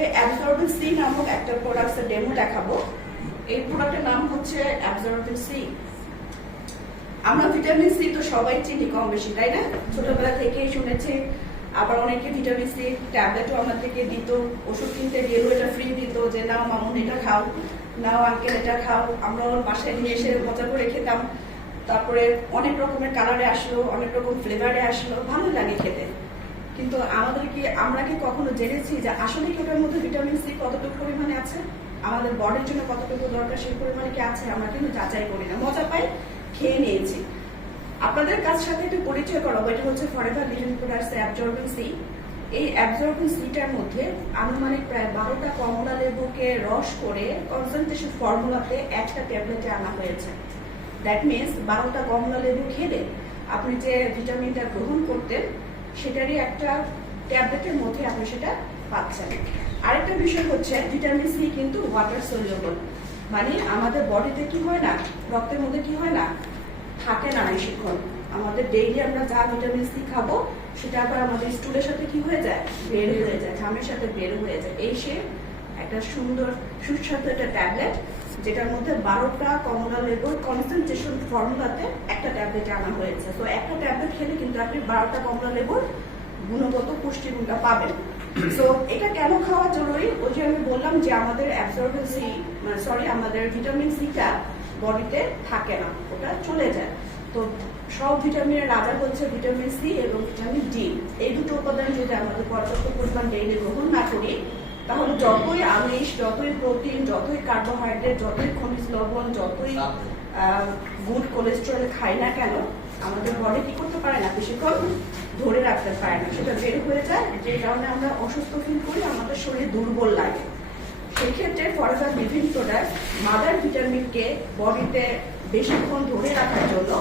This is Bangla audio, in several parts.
আপনাদেরকে অ্যাবজর্বিং সি নামক একটা প্রোডাক্টের ডেমো দেখাবো। এই প্রোডাক্টের নাম হচ্ছে অ্যাবজর্বিং সি। আমরা ভিটামিন সি তো সবাই চিনি কম বেশি, তাই না? ছোটবেলা থেকেই শুনেছি। আবার অনেকে ভিটামিন সি ট্যাবলেটও আমাদেরকে দিত, ওষুধ কিনতে গেলেও এটা ফ্রি দিত যে নাও মামুন এটা খাও, নাও আঙ্কেল এটা খাও। আমরা ওর বাসায় নিয়ে এসে মজা করে খেতাম। তারপরে অনেক রকমের কালারে আসলো, অনেক রকম ফ্লেভারে আসলো, ভালো লাগে খেতে। কিন্তু আমরা কি কখনো জেনেছি যে আসলে কি ওটার মধ্যে ভিটামিন সি কতটুকু পরিমাণে আছে, আমাদের বডির জন্য কতটুকু দরকার সেই পরিমাণে কি আছে আমরা কিন্তু যাচাই করি না, মজা পাই, খেয়ে নিয়েছি। আপনাদের কাছ সাথে একটু পরিচয় করাবো। এটা হচ্ছে Forever living products absorbing C. এই অ্যাবজর্বিং সিটার মধ্যে আনুমানিক প্রায় 12টা কমলা লেবুকে রস করে কনসেন্ট্রেশন ফর্মুলাতে একটা ট্যাবলেটে আনা হয়েছে। দ্যাট মিনস 12টা কমলা লেবু খেলে আপনি যে ভিটামিনটা গ্রহণ করতেন সেটারই একটা ট্যাবলেটের মধ্যে আপনি সেটা পাচ্ছেন। আরেকটা বিষয় হচ্ছে ভিটামিন সি কিন্তু ওয়াটার সলিউবল, মানে আমাদের বডিতে কি হয় না, রক্তের মধ্যে কি হয় না, থাকে না বেশিক্ষণ। আমাদের ডেইলি আমরা যা ভিটামিন সি খাবো সেটা আবার আমাদের স্টুলের সাথে কি হয়ে যায়, বের হয়ে যায়, ঘামের সাথে বের হয়ে যায়। এই সে একটা সুন্দর সুস্বাদু একটা ট্যাবলেট যেটার মধ্যে 12টা কমলা লেবুর কনসেন্ট্রেশন ফর্মুলাতে একটা ট্যাবলেটে আনা হয়েছে। তো একটা ট্যাবলেট খেলে কিন্তু আপনি 12টা কমলা লেবুর গুণগত পুষ্টিগুণটা পাবেন। তো এটা কেন খাওয়া জরুরি? ওই যে আমি বললাম যে আমাদের অ্যাবজর্বিং সি আমাদের ভিটামিন সিটা বডিতে থাকে না, ওটা চলে যায়। তো সব ভিটামিনের রাজা হচ্ছে ভিটামিন সি এবং ভিটামিন ডি। এই দুটো উপাদান যদি আমাদের পর্যাপ্ত পরিমাণ ডেইলি গ্রহণ না করি তাহলে যতই আমিষ, যতই প্রোটিন, যতই কার্বোহাইড্রেট, যতই খনিজ লবণ, যতই গুড কোলেস্টেরল খাই না কেন আমাদের বডি কি করতে পারে না, বেশিক্ষণ ধরে রাখতে পারে না, সেটা বের হয়ে যায়। যে কারণে আমরা অসুস্থ ফিল করি, আমাদের শরীর দুর্বল লাগে। সেই ক্ষেত্রে ফরএভার লিভিং প্রোডাক্ট মাদার ভিটামিনকে বডিতে বেশিক্ষণ ধরে রাখার জন্য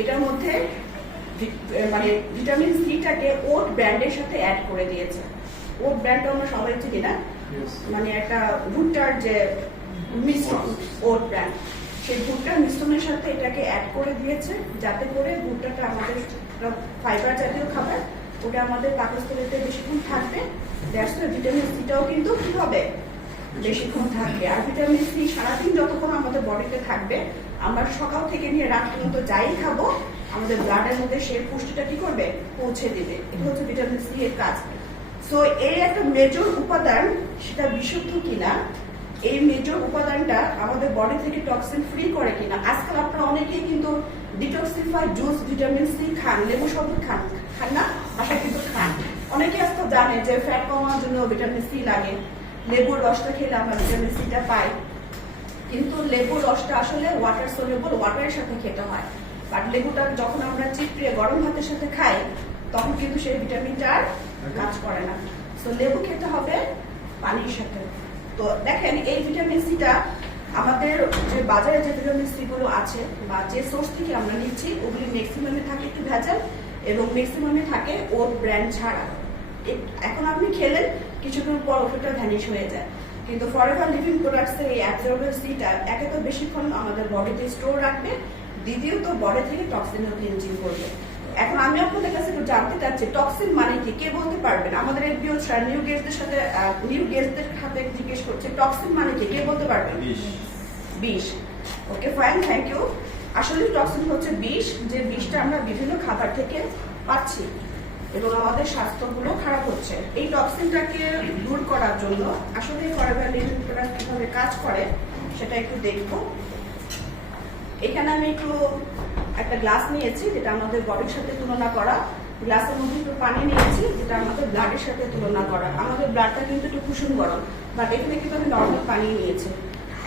এটার মধ্যে মানে ভিটামিন সিটাকে ওট ব্র্যান্ডের সাথে অ্যাড করে দিয়েছে। ওট ব্র্যান্ডটা আমরা সবাই চিনি না, মানে একটা ভুট্টার যে মিশ্রণ, ওট ব্র্যান্ড, সেই ভুট্টার মিশ্রণের সাথে এটাকে অ্যাড করে দিয়েছে যাতে করে ভুট্টাটা আমাদের ফাইবার জাতীয় খাবার, ওটা আমাদের পাকস্থলীতে বেশিক্ষণ থাকবে। দ্যাটস ওয়াই ভিটামিন সিটাও কিন্তু কি হবে, বেশিক্ষণ থাকবে। আর ভিটামিন সি সারাদিন যতক্ষণ আমাদের বডিতে থাকবে, আমরা সকাল থেকে নিয়ে রাত পর্যন্ত যাই খাবো আমাদের ব্লাডের মধ্যে সে পুষ্টিটা কি করবে, পৌঁছে দিবে। এটা হচ্ছে ভিটামিন সি এর কাজ। সো এই একটা মেজর উপাদান, সেটা বিশুদ্ধ কিনা, এই মেজর উপাদানটা আমাদের বডি থেকে টক্সিন ফ্রি করে কিনা। আজকাল আপনারা অনেকেই কিন্তু ডিটক্সিফাইড জুস ভিটামিন সি খান, লেবু শরবত খান না, বাসায় কিন্তু খান। অনেকে আজকাল জানে যে ফ্যাট কমানোর জন্য ভিটামিন সি লাগে, লেবুর রসটা খেলে আমরা ভিটামিন সিটা পাই। কিন্তু লেবুর রসটা আসলে ওয়াটার সলিউবল, ওয়াটারের সাথে খেতে হয়। বাট লেবুটা যখন আমরা চিপড়িয়ে গরম ভাতের সাথে খাই তখন কিন্তু সেই ভিটামিনটা আর কাজ করে না। তো লেবু খেতে হবে পানির সাথে। তো দেখেন এই ভিটামিন সিটা আমাদের যে বাজারে যে ভিটামিন সি গুলো আছে বা যে সোর্স থেকে আমরা নিচ্ছি ওগুলি ম্যাক্সিমামে থাকে একটু ভেজাল এবং ম্যাক্সিমামে থাকে ওট ব্র্যান্ড ছাড়া। এখন আপনি খেলেন কিছুক্ষণ পর ওষুধটা ভ্যানিশ হয়ে যায়। কিন্তু ফরএভার লিভিং প্রোডাক্টস এর এই অ্যাবজর্বেন্স সিটা একে তো বেশিক্ষণ আমাদের বডিতে স্টোর রাখবে, দ্বিতীয়ত বডি থেকে টক্সিনও ক্লিনজিং করবে। এখন আমি আপনাদের কাছে একটু জানতে চাচ্ছি টক্সিন মানে কি, কে বলতে পারবেন? আমাদের এই নিউ গেস্টদের সাথে জিজ্ঞেস করছে টক্সিন মানে কি, কে বলতে পারবেন? বিষ। Okay fine, thank you. আসলে টক্সিন হচ্ছে বিষ, যে বিষটা আমরা বিভিন্ন খাবার থেকে পাচ্ছি এবং আমাদের স্বাস্থ্যগুলো খারাপ হচ্ছে। এই টক্সিনটাকে দূর করার জন্য আসলে ফরএভার লিভিং প্রোডাক্ট কিভাবে কাজ করে সেটা একটু দেখবো। এখানে আমি একটু একটা গ্লাস নিয়েছি যেটা আমাদের বডির সাথে তুলনা করা, গ্লাসের মধ্যে একটু পানি নিয়েছি যেটা আমাদের ব্লাডের সাথে তুলনা করা। আমাদের ব্লাডটা কিন্তু একটু কুসুম গরম, বাট এখানে কিন্তু আমি নর্মাল পানি নিয়েছি।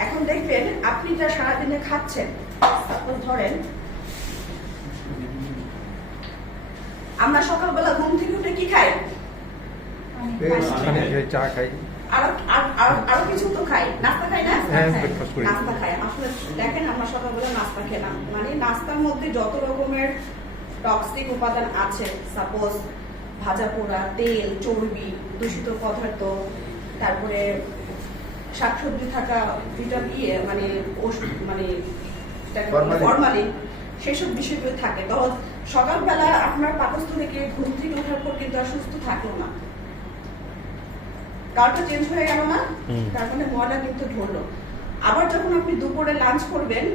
এখন দেখবেন আপনি যা সারাদিনে খাচ্ছেন, তারপর ধরেন আমরা সকালবেলা ঘুম থেকে উঠে কি খাই, চা খাই, আরো কিছু তো খাই, নাস্তা খাই না, নাস্তা খাই। আসলে দেখেন আমরা সকালবেলা নাস্তা খেলাম, মানে নাস্তার মধ্যে যত রকমের টক্সিক উপাদান আছে, সাপোজ ভাজা পোড়া, তেল, চর্বি, দূষিত পদার্থ, তারপরে শাকসবজি থাকা ভিটামিন মানে ফরমালিন, সেসব বিষয়গুলো থাকে। তখন সকালবেলা আপনার পাকস্থলী থেকে ঘুম থেকে ওঠার পর কিন্তু আর সুস্থ থাকলো না। কালারটা চেঞ্জ হয়ে গেল না, তার মানে ময়লা কিন্তু ধরলো। আবার যখন আপনি দুপুরে লাঞ্চ করবেন,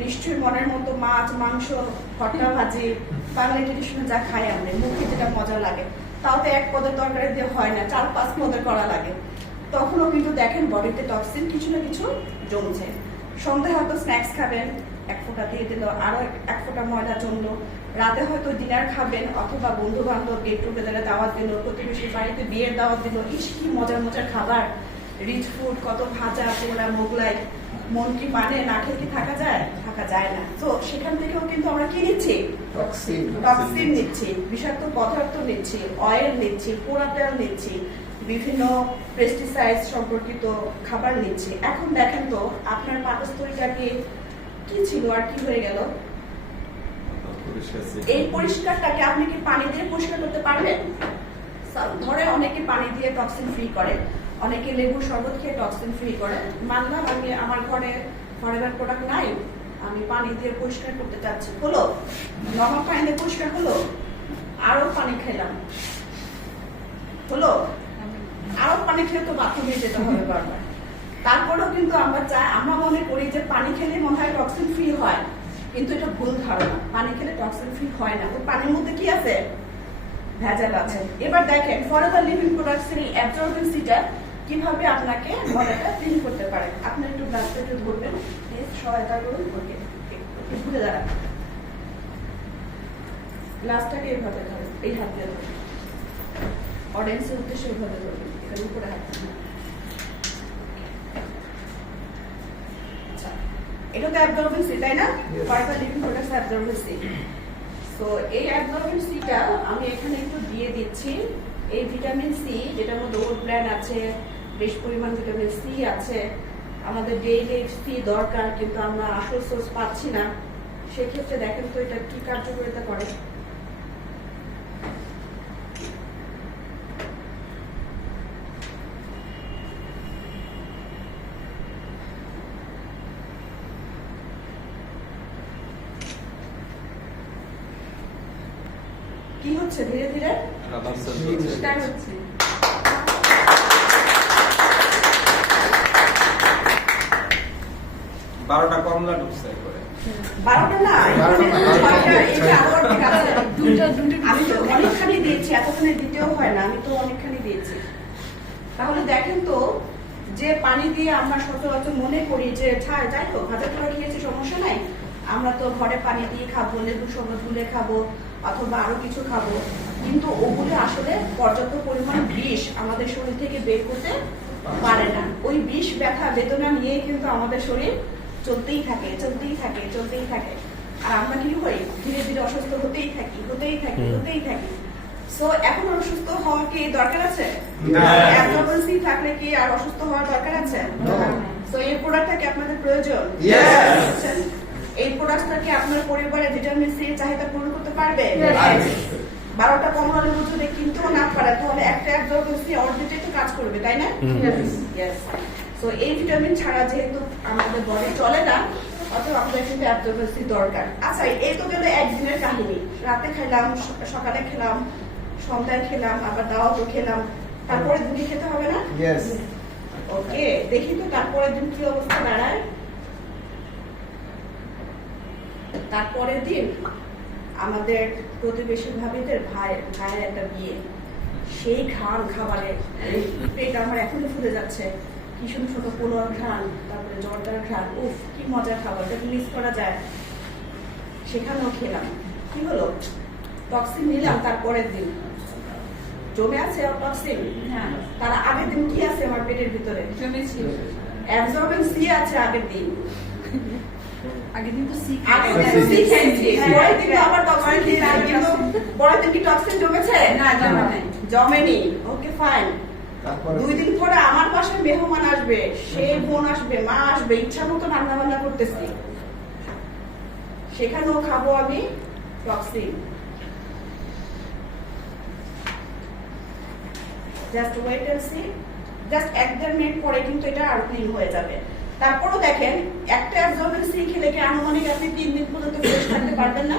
নিশ্চয়ই মনের মতো মাছ, মাংস, ভর্তা ভাজি, বাঙালি ট্রেডিশনে যা খাই আমরা, মুখে যেটা মজা লাগে, তাও তো এক পদের তরকারি দিয়ে হয় না, 4-5 পদের করা লাগে। তখনও কিন্তু দেখেন বডিতে টক্সিন কিছু না কিছু জমছে। সন্ধ্যায় হয়তো স্ন্যাক্স খাবেন, 1 ফোঁটা দিয়ে দিল, আরো 1 ফোঁটা ময়লা জমলো। রাতে হয়তো ডিনার খাবেন, অথবা বন্ধু বান্ধব গেট টুগেদারে দাওয়াত দিল, প্রতিবেশীর বাড়িতে বিয়ের দাওয়াত দিল, ইস কি মজার মজার খাবার, রিচ ফুড, কত ভাজা পোড়া মোগলাই, মন কি মানে না খেয়ে কি থাকা যায়? থাকা যায় না। তো সেখান থেকেও কিন্তু আমরা কি নিচ্ছি? টক্সিন নিচ্ছি, বিষাক্ত পদার্থ নিচ্ছি, অয়েল নিচ্ছি, পোড়া তেল নিচ্ছি, বিভিন্ন পেস্টিসাইড সম্পর্কিত খাবার নিচ্ছি। এখন দেখেন তো আপনার পাকস্থলীটা কি ছিল আর কি হয়ে গেল? এই পরিষ্কারটাকে আপনি কি পানি দিয়ে পরিষ্কার করতে পারবেন? ধরে অনেকে পানি দিয়ে টক্সিন ফ্রি করে, অনেকে লেবুর শরবত খেয়ে টক্সিন ফ্রি করে। মানলাম আমি আমার ঘরে ফরএভার প্রোডাক্ট নাই, আমি পানি দিয়ে পরিষ্কার করতে চাচ্ছি, হলো? নরম পানি দিয়ে পরিষ্কার হলো? আরো পানি খেলাম, হলো? আরো পানি খেয়ে তো বাথরুমে যেতে হবে বারবার। তারপরেও কিন্তু আমরা মনে করি যে পানি খেলে মনে হয় টক্সিন ফ্রি হয়, কিন্তু এটা ভুল ধারণা। পানি খেলে টক্সিন ফ্রি হয় না, ওই পানির মধ্যে কি আছে? ভেজাল আছে। এবার দেখেন ফরএভার লিভিং প্রোডাক্টস এর অ্যাবজর্বেন্সিটা কিভাবে আপনাকে ময়লাটা ক্লিন করতে পারে। আপনি একটু গ্লাসটা একটু ধরবেন, প্লিজ সহায়তা করুন, ওকে একটু ঘুরে দাঁড়ান, গ্লাসটাকে এইভাবে ধরেন, এই হাত দিয়ে ধরুন, অডিয়েন্সের উদ্দেশ্যে এইভাবে ধরবেন, এখানে উপরে হাত। আচ্ছা, এটা তো অ্যাবজর্বেন্সি, তাই না? Forever living products absorbency. তো এই অ্যাবজর্বেন্সিটা আমি এখানে একটু দিয়ে দিচ্ছি। এই ভিটামিন সি, যেটার মধ্যে ওট ব্ল্যান আছে, বেশ পরিমাণ ভিটামিন সি আছে, আমাদের ডেইলি সি দরকার, কিন্তু আমরা আসল সোর্স পাচ্ছি না। সেক্ষেত্রে দেখেন তো এটা কি কার্যকারিতা করে। কি হচ্ছে? ধীরে ধীরে স্টার্ট হচ্ছে। 12টা কমলা ঢুকছে করে। 12টা না, আমি তো অনেকখানি দিয়েছি, এতখানি দিতেও হয় না, আমি তো অনেকখানি দিয়েছি। তাহলে দেখেন তো, যে পানি দিয়ে আমরা সচরাচর মনে করি যে যাই তো ভাজা পোড়া খেয়েছি সমস্যা নাই, আমরা তো ঘরে পানি দিয়ে খাবো, লেবু শরবত গুলে খাবো, অথবা আরো কিছু খাবো, কিন্তু ওগুলো আসলে পর্যাপ্ত পরিমাণ বিষ আমাদের শরীর থেকে বের করতে পারে না। ওই বিষ ব্যথা বেদনা নিয়েই কিন্তু আমাদের শরীর চলতেই থাকে, চলতেই থাকে, চলতেই থাকে। আর আমরা কি হই? ধীরে ধীরে অসুস্থ হতেই থাকি, হতেই থাকি, হতেই থাকি। সো এখন অসুস্থ হওয়া কি দরকার আছে? অ্যাবজর্বেন্সি থাকলে কি আর অসুস্থ হওয়ার দরকার আছে? সো এই প্রোডাক্টটা কি আপনাদের প্রয়োজন? এই প্রোডাক্টটা কি আপনার পরিবারে ভিটামিন সি চাহিদা পূরণ করতে পারবে? 12টা কমলা লেবু যদি কিনতেও না পারে, তাহলে একটা অ্যাবজর্বেন্সি অর্ধেকটাই তো কাজ করবে, তাই না? ইয়েস। সো এই ভিটামিন ছাড়া যেহেতু আমাদের বডি চলে না, অথবা আমাদের কিন্তু অ্যাবজর্বেন্সি দরকার। আচ্ছা, এই তো গেল একদিনের কাহিনী। রাতে খেলাম, সকালে খেলাম, সন্ধ্যায় খেলাম, আবার দাওয়াতও খেলাম, তারপরে দিন খেতে হবে না? ওকে, দেখি তো তারপরের দিন কি অবস্থা দাঁড়ায়। তারপরের দিন আমাদের প্রতিবেশী ভাবিদের ভাইয়ের একটা বিয়ে, সেই ঘ্রাণ খাবারে পেট আমার এখনো ফুলে যাচ্ছে, কি সুন্দর ছোট পোলার ঘ্রাণ, তারপরে জর্দার ঘ্রাণ, উফ কি মজার খাবার, যেটা মিস করা যায়। সেখানেও খেলাম, কি হলো? টক্সিন নিলাম। তারপরের দিন জমে আছে টক্সিন, তার আগের দিন কি আছে আমার পেটের ভিতরে? অ্যাবজর্বেন্সি আছে আগের দিন। আগের দিন তো সি খেয়েছি, পরের দিন তো আবার টক্সিন খেয়েছি, কিন্তু পরের দিন কি টক্সিন জমেছে? না, জমেনি। Okay fine. 2 দিন পরে আমার বাসায় মেহমান আসবে, সে বোন আসবে, মা আসবে, ইচ্ছা মতো রান্না বান্না করতেছি, সেখানেও খাবো আমি toxin. Just wait and see, just 1-1.5 minute পরে কিন্তু এটা আর ক্লিন হয়ে যাবে। তারপরও দেখেন, একটা অ্যাবজর্বেন্সি খেলে কি আনুমানিক আপনি 3 দিন পর্যন্ত ফ্রেশ থাকতে পারবেন না?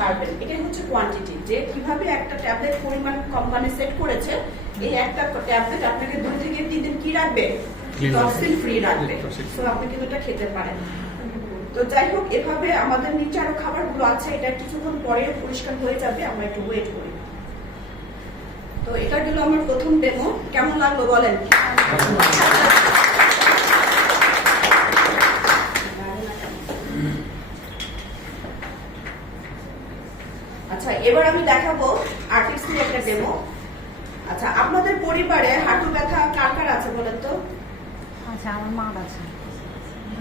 পারবেন। এটাই হচ্ছে কোয়ান্টিটি, যে কিভাবে একটা ট্যাবলেট পরিমাণ কোম্পানি সেট করেছে, এই একটা ট্যাবলেট আপনাকে 2 থেকে 3 দিন কি রাখবে, টক্সিন ফ্রি রাখবে। সো আপনি কিন্তু এটা খেতে পারেন। তো যাই হোক, এভাবে আমাদের নিচে আরো খাবারগুলো আছে, এটা কিছুক্ষণ পরে পরিষ্কার হয়ে যাবে, আমরা একটু ওয়েট করি। তো এটা গেল আমার প্রথম ডেমো। কেমন লাগলো বলেন? আচ্ছা, এবার আমি দেখাবো আর্টিস্টের একটা ডেমো। আচ্ছা, আপনাদের পরিবারে হাঁটু ব্যথা কার কার আছে বলেন তো? আচ্ছা, আমার মা আছে।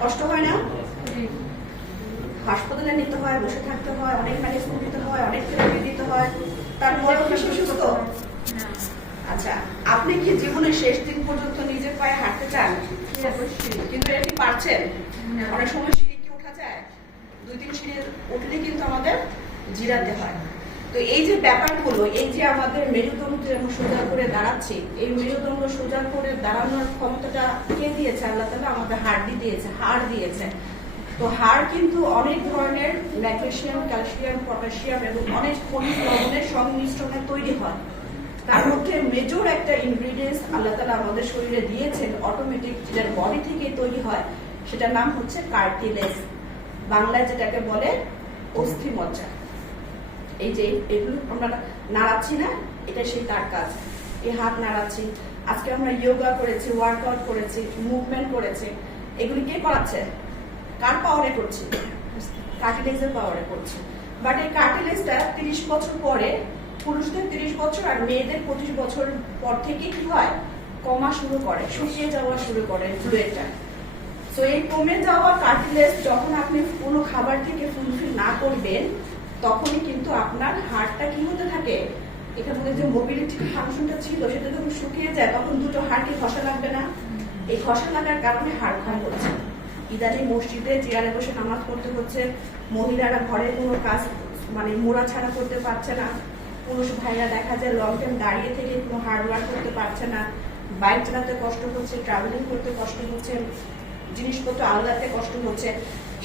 কষ্ট হয় না? হাসপাতালে নিতে হয়, বসে থাকতে হয়, অনেক মেডিসিন দিতে হয়, অনেক থেরাপি দিতে হয়, তারপরেও কি সুস্থ? আচ্ছা, আপনি কি জীবনের শেষ দিন পর্যন্ত নিজের পায়ে হাঁটতে চান? কিন্তু এটা কি পারছেন? অনেক সময় সিঁড়ি কি ওঠা যায়? 2-3 সিঁড়ি উঠলে কিন্তু আমাদের জিরাতে হয়। তো এই যে ব্যাপারগুলো, এই যে আমাদের মেরুদণ্ড যেমন সোজা করে দাঁড়াচ্ছি, এই মেরুদণ্ড সোজা করে দাঁড়ানোর ক্ষমতাটা কে দিয়েছে? আল্লাহ তাআলা আমাদের হাড় দিয়েছে। তো হাড় কিন্তু অনেক ধরনের ম্যাগনেসিয়াম, ক্যালসিয়াম, পটাশিয়াম এবং অনেক খনিজ লবণের সংমিশ্রণে তৈরি হয়। তার মধ্যে মেজর একটা ইনগ্রিডিয়েন্টস আল্লাহ তাআলা আমাদের শরীরে দিয়েছেন, অটোমেটিক, যেটার বডি থেকে তৈরি হয়, সেটার নাম হচ্ছে কার্টিলেজ। বাংলায় যেটাকে বলে অস্থি মজ্জা। এই যে এগুলো আমরা নাড়াচ্ছি না, এটা সেই তার কাজ। এই হাত নাড়াচ্ছি, আজকে আমরা যোগা করেছি, ওয়ার্কআউট করেছি, মুভমেন্ট করেছি, এগুলি কে করাচ্ছে? কার পাওয়ারে করছি? কার্টিলেজের পাওয়ারে করছি। বাট এই কার্টিলেজটা 30 বছর পরে, পুরুষদের 30 বছর আর মেয়েদের 25 বছর পর থেকে কি হয়? কমা শুরু করে, শুকিয়ে যাওয়া শুরু করে ফ্লুইডটা। সো এই কমে যাওয়া কার্টিলেজ যখন আপনি কোনো খাবার থেকে ফুলফিল না করবেন, তখনই কিন্তু আপনার হাড়টা কি হতে থাকে, এখান থেকে যে মোবিলিটি ফাংশনটা ছিল সেটা যখন শুকিয়ে যায়, তখন দুটো হাড়কে ঘষা লাগবে না? এই ঘষা লাগার কারণে হাড় ক্ষয় হচ্ছে। ইদানিং মসজিদে চেয়ারে বসে নামাজ পড়তে হচ্ছে, মহিলারা ঘরে কোনো কাজ মানে মোড়া ছাড়া করতে পারছে না, পুরুষ ভাইরা দেখা যায় লং টাইম দাঁড়িয়ে থেকে কোনো হার্ড ওয়ার্ক করতে পারছে না, বাইক চালাতে কষ্ট হচ্ছে, ট্রাভেলিং করতে কষ্ট হচ্ছে, জিনিসপত্র আলাদাতে কষ্ট হচ্ছে।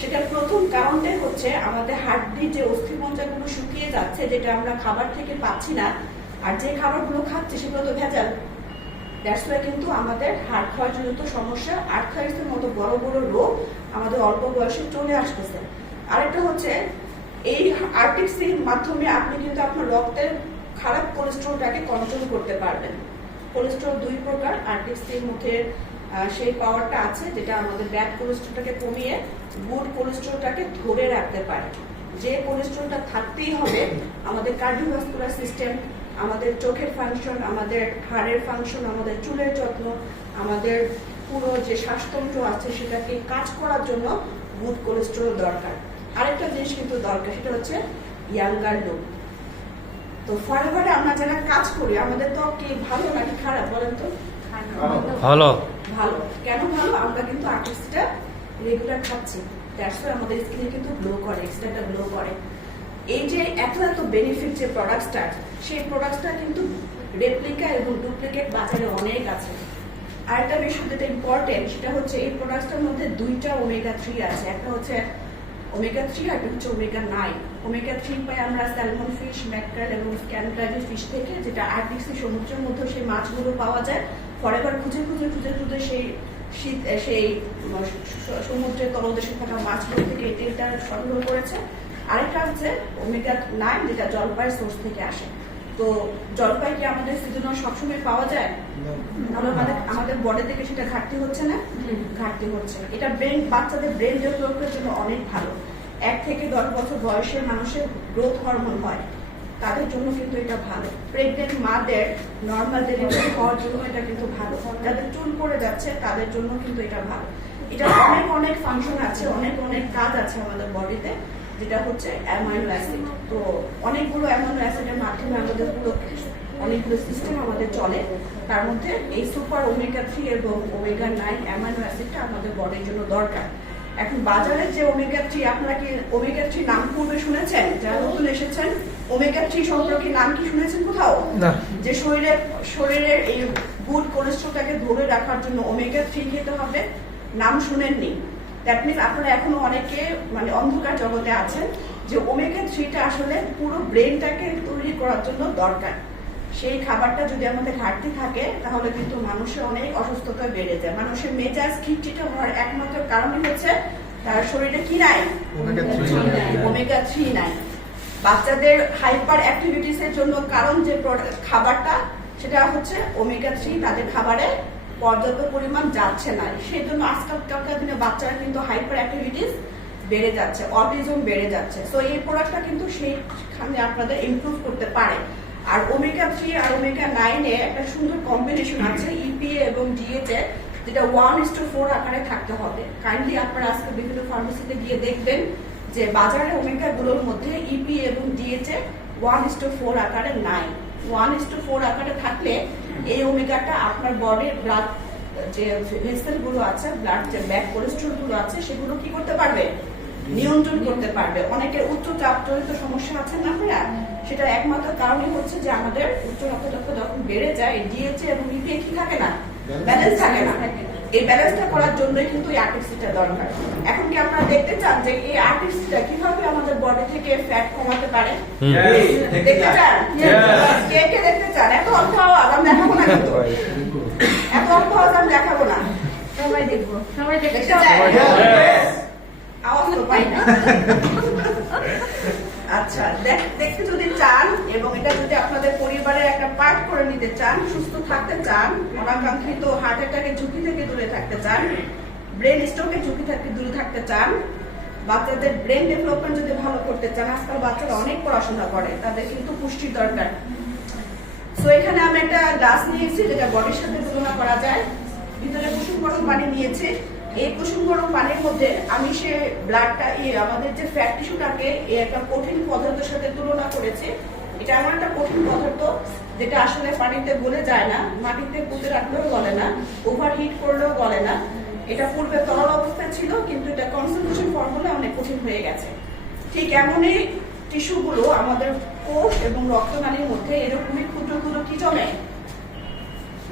সেটার প্রথম কারণটাই হচ্ছে আমাদের হাড্ডির যে অস্থিমজ্জাগুলো শুকিয়ে যাচ্ছে, যেটা আমরা খাবার থেকে পাচ্ছি না, আর যে খাবারগুলো খাচ্ছি সেগুলো তো ভেজাল। দ্যাটস ওয়াই কিন্তু আমাদের হাড় ক্ষয়জনিত সমস্যা, আর্থ্রাইটিসের মতো বড় বড় রোগ আমাদের অল্প বয়সে চলে আসতেছে। আরেকটা হচ্ছে এই আরটিসির মাধ্যমে আপনি কিন্তু আপনার রক্তের খারাপ কোলেস্টেরলটাকে কন্ট্রোল করতে পারবেন। কোলেস্টেরল 2 প্রকার, আরটিসির মধ্যে সেই পাওয়ারটা আছে যেটা আমাদের ব্যাড কোলেস্টেরলটাকে কমিয়ে গুড কোলেস্টেরলটাকে ধরে রাখতে পারে। যে কোলেস্টেরলটা থাকতেই হবে, আমাদের কার্ডিওভাস্কুলার সিস্টেম, আমাদের চোখের ফাংশন, আমাদের হাড়ের ফাংশন, আমাদের চুলের যত্ন, আমাদের পুরো যে শ্বাসতন্ত্র আছে সেটাকে কাজ করার জন্য গুড কোলেস্টেরল দরকার। আরেকটা জিনিস কিন্তু দরকার, সেটা হচ্ছে ইয়াঙ্গার লুক। তো ফরএভারে আমরা যারা কাজ করি, আমাদের তো কি ভালো নাকি খারাপ বলেন তো? ভালো। ভালো। কেন ভালো? আমরা কিন্তু আর্টিস্টটা রেগুলার খাচ্ছি, দ্যাটস ওয়াই আমাদের স্কিনে কিন্তু গ্লো করে, এক্সট্রাটা গ্লো করে। এই যে এত বেনিফিট যে প্রোডাক্টটা, সেই প্রোডাক্টটা কিন্তু রেপ্লিকা এবং ডুপ্লিকেট বাজারে অনেক আছে। আরেকটা বিষয় যেটা ইম্পর্টেন্ট, সেটা হচ্ছে এই প্রোডাক্টটার মধ্যে 2টা ওমেগা 3 আছে। একটা হচ্ছে ওমেগা 3 আর একটা হচ্ছে ওমেগা 9। ওমেগা 3 পাই আমরা স্যালমন ফিশ, ম্যাক্রেল এবং স্ক্যানক্রাইভ ফিশ থেকে, যেটা আর্কটিক সমুদ্রের মধ্যে সেই মাছগুলো পাওয়া যায়। ফরএভার খুঁজে সেই সমুদ্রের তলদেশে থাকা মাছগুলো থেকে এই তেলটা সংগ্রহ করেছে। আরেকটা হচ্ছে ওমেগা 9, যেটা জলপাইয়ের সোর্স থেকে আসে। তো জলপাই কি আমাদের সিজনাল সবসময় পাওয়া যায়? আমাদের বডি থেকে সেটা ঘাটতি হচ্ছে না? ঘাটতি হচ্ছে না। এটা বাচ্চাদের ব্রেন ডেভেলপের জন্য অনেক ভালো। 1 থেকে 10 বছর বয়সের মানুষের গ্রোথ হরমোন হয়, তাদের জন্য কিন্তু এটা ভালো। প্রেগনেন্ট মাদের নর্মাল ডেলিভারি হওয়ার জন্য এটা কিন্তু ভালো। যাদের চুল পড়ে যাচ্ছে তাদের জন্য কিন্তু এটা ভালো। এটা অনেক ফাংশন আছে, অনেক কাজ আছে আমাদের বডিতে, যেটা হচ্ছে অ্যামাইনো অ্যাসিড। তো অনেকগুলো অ্যামাইনো অ্যাসিডের মাধ্যমে আমাদের পুরো অনেকগুলো সিস্টেম আমাদের চলে। তার মধ্যে এই সুপার ওমেগা 3 এবং ওমেগা 9 অ্যামাইনো অ্যাসিডটা আমাদের বডির জন্য দরকার। এখন বাজারে যে ওমেগা 3, আপনারা কি ওমেগা 3 নাম পূর্বে শুনেছেন? যারা নতুন এসেছেন, ওমেগা 3 সম্পর্কে নাম কি শুনেছেন কোথাও? না। যে শরীরের এই গুড কোলেস্টেরলটাকে ধরে রাখার জন্য ওমেগা 3 খেতে হবে, নাম শুনেননি? দ্যাট মিনস আপনারা এখনো অনেকে মানে অন্ধকার জগতে আছেন যে ওমেগা 3টা আসলে পুরো ব্রেনটাকে তৈরি করার জন্য দরকার। সেই খাবারটা যদি আমাদের ঘাটতি থাকে তাহলে কিন্তু মানুষের অনেক অসুস্থতা বেড়ে যায়। মানুষের মেজাজ খিটখিটে হওয়ার একমাত্র কারণই হচ্ছে তার শরীরে কি নাই, ওমেগা 3 নাই। বাচ্চাদের হাইপার অ্যাক্টিভিটিস এর জন্য কারণ যে খাবারটা সেটা হচ্ছে ওমেগা 3 তাদের খাবারে পর্যাপ্ত পরিমাণ যাচ্ছে না। সেই জন্য আজকালকার দিনে বাচ্চারা কিন্তু হাইপার অ্যাক্টিভিটিস বেড়ে যাচ্ছে, অটিজম বেড়ে যাচ্ছে। সো এই প্রোডাক্টটা কিন্তু সেইখানে আপনাদের ইমপ্রুভ করতে পারে। আর ওমেগা 3 আর ওমেগা 9 এ একটা সুন্দর কম্বিনেশন আছে ইপিএ এবং ডিএচএ, যেটা 1:4 আকারে থাকতে হবে। কাইন্ডলি আপনারা আজকে বিভিন্ন ফার্মেসিতে গিয়ে দেখবেন যে বাজারে ওমেগা গুলোর মধ্যে ইপিএ এবং ডিএচএ 1:4 আকারে নাই। 1:4 আকারে থাকলে এই ওমেগাটা আপনার বডির ব্লাড যে ভেসেল গুলো আছে, ব্লাড যে ব্যাড কোলেস্ট্রল গুলো আছে সেগুলো কি করতে পারবে, নিয়ন্ত্রণ করতে পারবে। অনেকের উচ্চ চাপজনিত সমস্যা আছে না ভাইয়া, সেটা একমাত্র কারণই হচ্ছে যে আমাদের উচ্চ রক্তচাপ যখন বেড়ে যায় ডিএচএ এবং ইপিএ কি থাকে না, ব্যালেন্স থাকে না। এই ব্যালেন্সটা করার জন্যই কিন্তু এই আরটিসিটা দরকার। এখন কি আপনারা দেখতে চান যে এই আরটিসিটা কিভাবে আমাদের বডি থেকে ফ্যাট কমাতে পারে? দেখতে চান? কে কে দেখতে চান? এত অল্প আওয়াজ আমি দেখাবো না, কিন্তু এত অল্প আওয়াজ আমি দেখাবো না। সবাই দেখবো, সবাই দেখতে দেখতে চান? আওয়াজ তো পাই না। আচ্ছা, দেখতে যদি চান এবং এটা যদি আপনাদের পরিবারের একটা পার্ট করে নিতে চান, সুস্থ থাকতে চান, অনাকাঙ্ক্ষিত হার্ট অ্যাটাকের ঝুঁকি থেকে দূরে থাকতে চান, ব্রেন স্ট্রোকের ঝুঁকি থেকে দূরে থাকতে চান, বাচ্চাদের ব্রেন ডেভেলপমেন্ট যদি ভালো করতে চান, আজকাল বাচ্চারা অনেক পড়াশোনা করে, তাদের কিন্তু পুষ্টির দরকার। সো এখানে আমি একটা গ্লাস নিয়েছি যেটা বডির সাথে তুলনা করা যায়। ভিতরে কুসুম গরম পানি নিয়েছি। এই কুসুম গরম পানির মধ্যে আমি সে ব্লাডটা আমাদের যে ফ্যাট টিস্যুটাকে একটা কঠিন পদার্থের সাথে তুলনা করেছি। এটা এমন একটা কঠিন পদার্থ যেটা আসলে পানিতে গলে যায় না, মাটিতে পুঁতে রাখলেও গলে না, ওভারহিট করলেও গলে না। এটা পূর্বে তরল অবস্থায় ছিল, কিন্তু এটা কনসেন্ট্রেশন ফর্মুলা অনেক কঠিন হয়ে গেছে। ঠিক এমনই টিস্যুগুলো আমাদের কোষ এবং রক্তনালীর মধ্যে এরকমই ক্ষুদ্র ক্ষুদ্র কি জমে,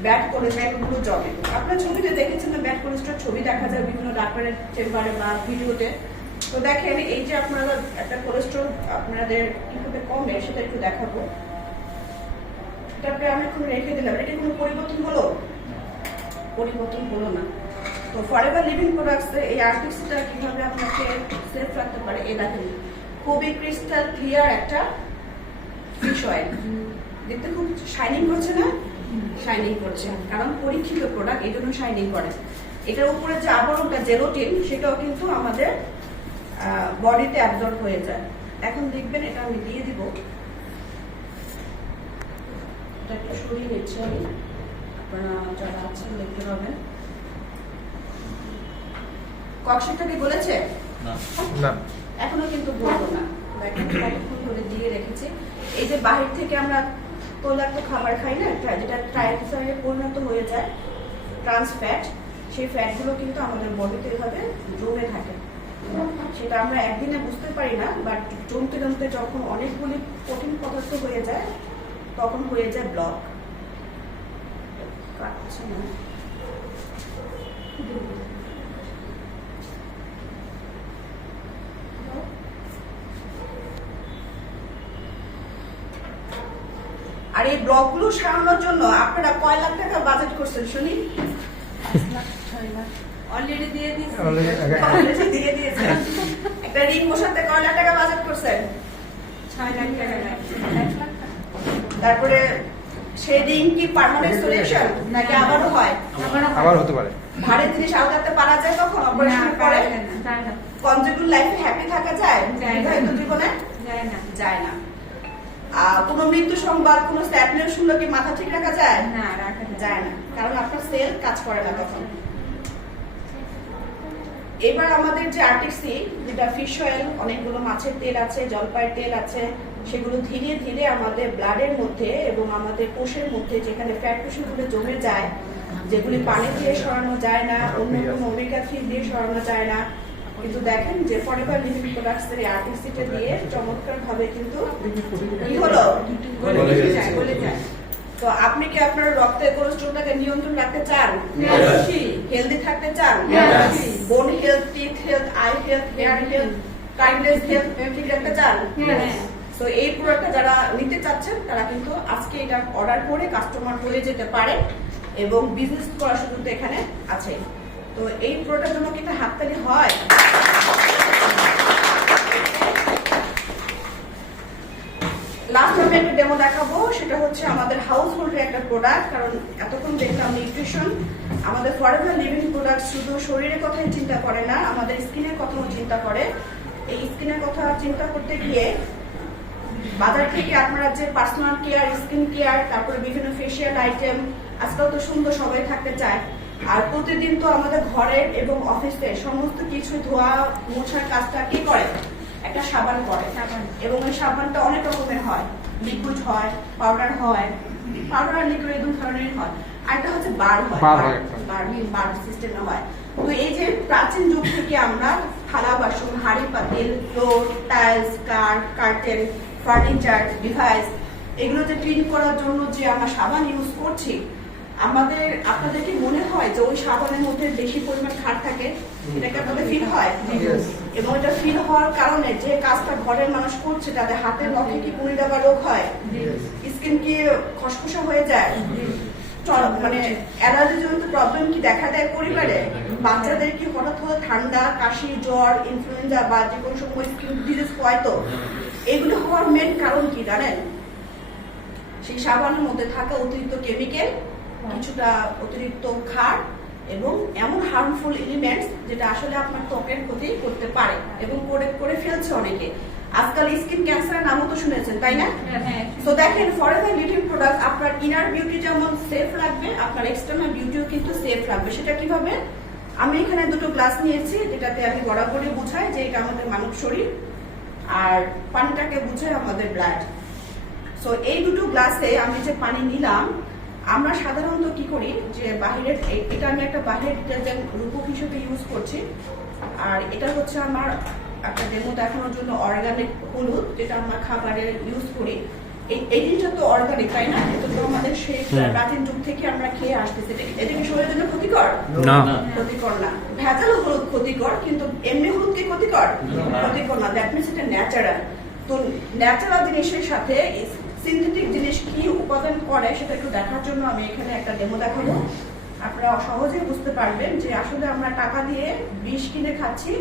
ব্যাড কোলেস্ট্রল গুলো জমে। আপনার ছবিতে দেখেছেন না, ব্যাড কোলেস্ট্রল ছবি দেখা যায় বিভিন্ন ডাক্তারের চেম্বারে বা ভিডিওতে। তো দেখেন এই যে আপনারা একটা কোলেস্ট্রল আপনাদের কিভাবে কমে সেটা একটু দেখাবো। এটাকে আমি এখন রেখে দিলাম। এটা কোনো পরিবর্তন হলো? পরিবর্তন হলো না। তো ফরএভার লিভিং প্রোডাক্টস এই আরটিসিটা কিভাবে আপনাকে সেফ রাখতে পারে, এই দেখেন খুবই ক্রিস্টাল ক্লিয়ার একটা ফিশ অয়েল। দেখতে খুব শাইনিং করছে না? শাইনিং করছে কারণ পরীক্ষিত প্রোডাক্ট, এই জন্য শাইনিং করে। এটার উপরে যে আবরণটা জেলোটিন, সেটাও কিন্তু আমাদের বডিতে অ্যাবজর্ব হয়ে যায়। এখন দেখবেন এটা আমি দিয়ে দিব, এটা একটু সরিয়ে নিচ্ছি আমি, আপনারা যারা আছেন দেখতে পাবেন। কক্সিটা কি বলেছে? না, এখনো কিন্তু বলবো না। দেখেন কতক্ষণ ধরে দিয়ে রেখেছি। এই যে বাহির থেকে আমরা তৈলাক্ত খাবার খাই না, যেটা ট্রাইগ্লিসারাইডে পরিণত হয়ে যায়, ট্রান্স ফ্যাট, সেই ফ্যাটগুলো কিন্তু আমাদের বডিতে এভাবে জমে থাকে। সেটা আমরা একদিনে বুঝতে পারি না, বাট জমতে জমতে যখন অনেকগুলি কঠিন পদার্থ হয়ে যায় তখন হয়ে যায় ব্লক। কাটছে না। আর এই ব্লকগুলো সারানোর জন্য আপনারা কয় লাখ টাকা বাজেট করছেন শুনি? অলরেডি দিয়ে দিয়েছি। Already দিয়ে দিয়েছেন। একটা রিং বসাতে কয় লাখ টাকা বাজেট করছেন? 6 লাখ টাকা লাগছে। 1 লাখ টাকা। তারপরে সেই রিং কি পার্মানেন্ট সলিউশন নাকি আবারও হয়? আবার হতে পারে। ভারী জিনিস আলগাতে পারা যায় তখন অপারেশন করে? যায় না। কনজুগাল লাইফে হ্যাপি থাকা যায়? যায় না। বিবাহিত জীবনে যায় না। যায় না। কোনো মৃত্যু সংবাদ, কোনো স্যাড নিউজ শুনলে কি মাথা ঠিক রাখা যায়? না, রাখা যায় না, কারণ আপনার সেল কাজ করে না তখন। এবার আমাদের যে আরটিসি, যেটা ফিশ অয়েল, অনেকগুলো মাছের তেল আছে, জলপাইয়ের তেল আছে, সেগুলো ধীরে ধীরে আমাদের ব্লাডের মধ্যে এবং আমাদের কোষের মধ্যে যেখানে ফ্যাট টিস্যুগুলো জমে যায়, যেগুলি পানি দিয়ে সরানো যায় না, অন্য কোনো ওমেগা 3 দিয়ে সরানো যায় না, কিন্তু দেখেন যে ফরএভার লিভিং প্রোডাক্টস এর আরটিসিটা দিয়ে চমৎকার ভাবে কিন্তু কি হলো, বলে যায়। তো আপনি কি আপনার রক্তের কোলেস্ট্রলটাকে নিয়ন্ত্রণ রাখতে চান? হেলদি থাকতে চান? Bone health, teeth health, eye health, hair health, kindness health ঠিক রাখতে চান? তো এই প্রোডাক্টটা যারা নিতে চাচ্ছেন তারা কিন্তু আজকে এটা অর্ডার করে কাস্টমার হয়ে যেতে পারে এবং বিজনেস করার সুযোগ তো এখানে আছে। তো এই প্রোডাক্টের জন্য কি একটা হাততালি হয়? লাস্ট আমি একটা ডেমো দেখাবো, সেটা হচ্ছে আমাদের হাউস হোল্ডের একটা প্রোডাক্ট। কারণ এতক্ষণ দেখলাম নিউট্রিশন, আমাদের ফরএভার লিভিং প্রোডাক্ট শুধু শরীরের কথাই চিন্তা করে না, আমাদের স্কিনের কথাও চিন্তা করে। এই স্কিনের কথা চিন্তা করতে গিয়ে বাজার থেকে আপনারা যে পার্সোনাল কেয়ার, স্কিন কেয়ার, তারপরে বিভিন্ন ফেসিয়াল আইটেম, আজকাল তো সুন্দর সবাই থাকতে চায়, আর প্রতিদিন তো আমাদের ঘরের এবং অফিসে সমস্ত কিছু ধোয়া মোছার কাজটা কি করে? একটা সাবান করে। এবং ওই সাবানটা অনেক রকমের হয়, লিকুইড হয়, পাউডার হয়, পাউডার আর লিকুইড দুই ধরনের হয়, আর একটা হচ্ছে বার হয়, বার সিস্টেমে হয়। তো এই যে প্রাচীন যুগ থেকে আমরা থালা বাসন, হাঁড়ি পাতিল, floor, tiles, curtain, furniture, device, এগুলো যে ক্লিন করার জন্য যে আমরা সাবান ইউজ করছি, আপনাদের কি মনে হয় যে ওই সাবানের মধ্যে বেশি পরিমাণ ক্ষার থাকে? এটাকে আপনাদের ফিল হয়? এবং এটা ফিল হওয়ার কারণে যে কাজটা ঘরের মানুষ করছে তাদের হাতের নখে কি পুনি দেওয়া রোগ হয়? স্কিন কি খসখসা হয়ে যায়? মানে অ্যালার্জি জনিত প্রবলেম কি দেখা দেয় পরিবারে? বাচ্চাদের কি হঠাৎ হঠাৎ ঠান্ডা, কাশি, জ্বর, ইনফ্লুয়েঞ্জা বা যে কোনো সময় স্কিন ডিজিজ হয়? তো এগুলো হওয়ার মেন কারণ কি জানেন? সেই সাবানের মধ্যে থাকা অতিরিক্ত কেমিক্যাল, কিছুটা অতিরিক্ত ক্ষার এবং এমন হার্মফুল এলিমেন্টস যেটা আসলে আপনার ত্বকের ক্ষতি করতে পারে এবং করে ফেলছে অনেকে। আজকাল স্কিন ক্যান্সার নামও তো শুনেছেন, তাই না? তো দেখেন, ফরএভার লিভিং প্রোডাক্ট আপনার ইনার বিউটি যেমন সেফ রাখবে, আপনার এক্সটার্নাল বিউটিও কিন্তু সেফ রাখবে। সেটা কিভাবে? আমি এখানে দুটো গ্লাস নিয়েছি, যেটাতে আমি বরাবরই বুঝাই যে এটা আমাদের মানব শরীর, আর পানিটাকে বুঝাই আমাদের ব্লাড। সো এই দুটো গ্লাসে আমি যে পানি নিলাম, আমরা সাধারণত কি করি যে বাহিরের, এটা আমি একটা বাহিরের ডিটারজেন্ট রূপক হিসেবে ইউজ করছি, আর এটা হচ্ছে আমার একটা ডেমো দেখানোর জন্য অর্গানিক হলুদ, যেটা আমরা খাবারে ইউজ করি। এই জিনিসটা তো অর্গানিক, তাই না? এটা তো আমাদের সেই প্রাচীন যুগ থেকে আমরা খেয়ে আসতেছি। এটা কি শরীরের জন্য ক্ষতিকর? না, ক্ষতিকর না। ভেজাল হলুদ ক্ষতিকর, কিন্তু এমনি হলুদ কি ক্ষতিকর? ক্ষতিকর না। দ্যাট মিনস এটা ন্যাচারাল। তো ন্যাচারাল জিনিসের সাথে সিনথেটিক জিনিস কি উপাদান করে সেটা একটু দেখার জন্য আমি এখানে একটা ডেমো দেখাবো। আপনারা সহজেই বুঝতে পারবেন যে আসলে আমরা টাকা দিয়ে বিষ কিনে খাচ্ছি,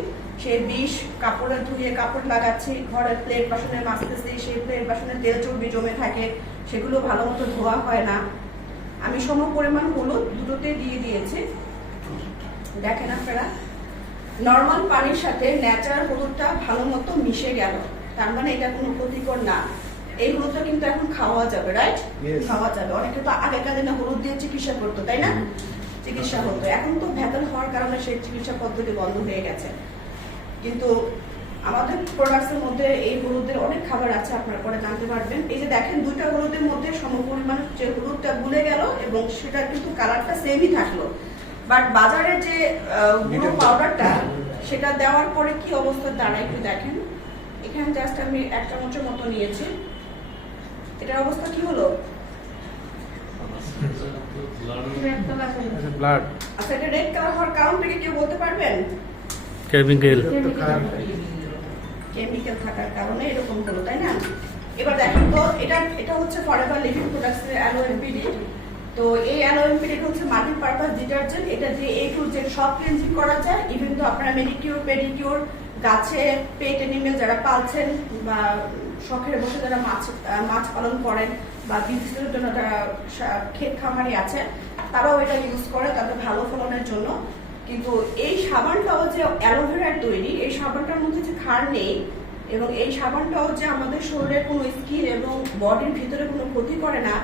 সেই বিষ কাপড়ে ধুয়ে কাপড় লাগাচ্ছি, ঘরের প্লেট বাসনে মাজতেছি, সেই প্লেট বাসনে তেল চর্বি জমে থাকে, সেগুলো ভালো মতো ধোয়া হয় না। আমি সম পরিমাণ হলুদ দুটোতে দিয়ে দিয়েছি। দেখেন আপনারা, নর্মাল পানির সাথে ন্যাচারাল হলুদটা ভালো মতো মিশে গেল, তার মানে এটা কোনো ক্ষতিকর না। এই হলুদটা কিন্তু এখন খাওয়া যাবে, রাইট? খাওয়া যাবে। অনেকে তো আগেকার দিনে হলুদ দিয়ে চিকিৎসা করতো, তাই না? চিকিৎসা হতো। এখন তো ভেজাল হওয়ার কারণে সেই চিকিৎসা পদ্ধতি বন্ধ হয়ে গেছে। কিন্তু আমাদের প্রোডাক্টসের মধ্যে এই হলুদের অনেক খাবার আছে, আপনারা পরে জানতে পারবেন। এই যে দেখেন, দুইটা হলুদের মধ্যে সমপরিমাণ যে হলুদটা গুলে গেল এবং সেটা কিন্তু কালারটা সেমই থাকলো। বাট বাজারে যে গুঁড়ো পাউডারটা, সেটা দেওয়ার পরে কি অবস্থা দাঁড়ায় একটু দেখেন। এখানে জাস্ট আমি 1 চামচের মতো নিয়েছি, এটার অবস্থা কি হলো? ব্লাড। আচ্ছা, এটা রেড কালার হওয়ার কারণটা কি কেউ বলতে পারবেন? কেমিক্যাল থাকার কারণে এরকম হলো, তাই না? এবার দেখেন তো, এটা হচ্ছে ফরএভার লিভিং প্রোডাক্টস এর অ্যালোএমপিডি। তো এই অ্যালোএমপিডি হচ্ছে মাল্টি পারপাস ডিটারজেন্ট। এটা দিয়ে A to Z সব ক্লিনজিং করা যায়। ইভেন তো আপনারা মেডিকিউর, পেডিকিউর, গাছে পেট এনিমেল যারা পালছেন বা শখের বসে যারা মাছ পালন করেন বা বিজনেসের জন্য যারা ক্ষেত খামারি আছে, তারাও এটা ইউজ করে তাদের ভালো ফলনের জন্য। কিন্তু এই সাবানটাও যে অ্যালোভেরার তৈরি, এই সাবানটার মধ্যে যে ক্ষার নেই, এবং এই সাবানটাও যে আমাদের শরীরের কোনো স্কিন এবং বডির ভিতরে কোনো ক্ষতি করে না।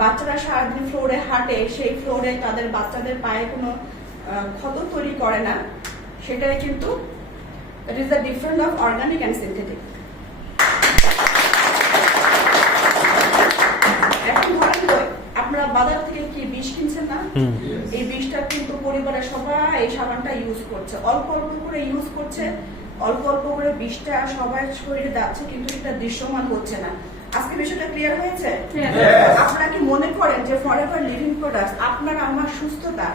বাচ্চারা সারাদিন ফ্লোরে হাঁটে, সেই ফ্লোরে তাদের বাচ্চাদের পায়ে কোনো ক্ষত তৈরি করে না। সেটাই কিন্তু that is the difference of organic and synthetic. এখন ধরেন তো আপনারা বাজার থেকে কি বিষ কিনছেন না? এই বিষটা কিন্তু পরিবারের সবাই এই সাবানটা ইউজ করছে, অল্প অল্প করে ইউজ করছে, অল্প অল্প করে বিষটা সবাই শরীরে যাচ্ছে, কিন্তু এটা দৃশ্যমান হচ্ছে না। আজকে বিষয়টা ক্লিয়ার হয়েছে? আপনারা কি মনে করেন যে ফরএভার লিভিং প্রোডাক্টস আপনার আমার সুস্থতা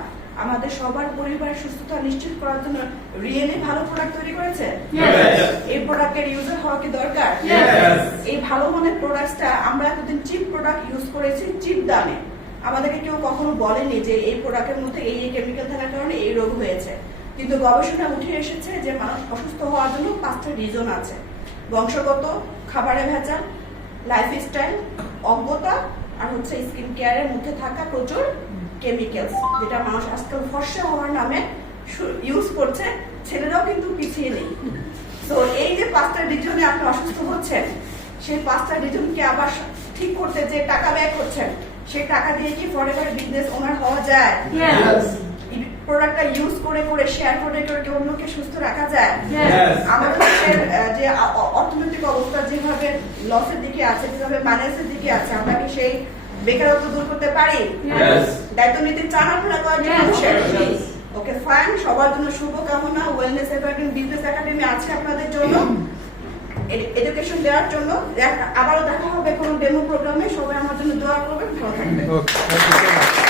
আমাদের সবার পরিবারের সুস্থতা নিশ্চিত করার জন্য রিয়েলি ভালো প্রোডাক্ট তৈরি করেছে? এই প্রোডাক্টের ইউজার হওয়া কি দরকার? এই ভালো মানের প্রোডাক্টটা আমরা এতদিন চিপ প্রোডাক্ট ইউজ করেছি চিপ দামে। আমাদেরকে কেউ কখনো বলেনি যে এই প্রোডাক্টের মধ্যে এই কেমিক্যাল থাকার কারণে এই রোগ হয়েছে। কিন্তু গবেষণা উঠে এসেছে যে মানুষ অসুস্থ হওয়ার জন্য 5টা রিজন আছে: বংশগত, খাবারে ভেজাল, লাইফস্টাইল, অজ্ঞতা, আর হচ্ছে স্কিন কেয়ারের মধ্যে থাকা প্রচুর কেমিক্যালস, যেটা মানুষ আজকাল ফর্সা হওয়ার নামে ইউজ করছে। ছেলেরাও কিন্তু পিছিয়ে নেই। তো এই যে 5টা রিজনে আপনি অসুস্থ হচ্ছেন, সেই 5টা রিজনকে আবার ঠিক করতে যে টাকা ব্যয় করছেন, সেই টাকা দিয়ে কি ফরেভার বিজনেস ওনার হওয়া যায়? প্রোডাক্টটা ইউজ করে করে শেয়ার করে করে অন্যকে সুস্থ রাখা যায়? আমাদের দেশের যে অর্থনৈতিক অবস্থা যেভাবে লসের দিকে আছে, যেভাবে মাইনাসের দিকে আছে, আমরা কি সেই বেকারত্ব দূর করতে পারি? দায়িত্ব নিতে চান আপনারা কয়েকজন মানুষের? ওকে ফাইন, সবার জন্য শুভকামনা। ওয়েলনেস এভারগ্রিন বিজনেস একাডেমি আছে আপনাদের জন্য, এডুকেশন দেওয়ার জন্য। আবারও দেখা হবে কোনো ডেমো প্রোগ্রামে। সবাই আমার জন্য দোয়া করবেন, ভালো থাকবেন। ওকে, থ্যাংক ইউ সো মাচ।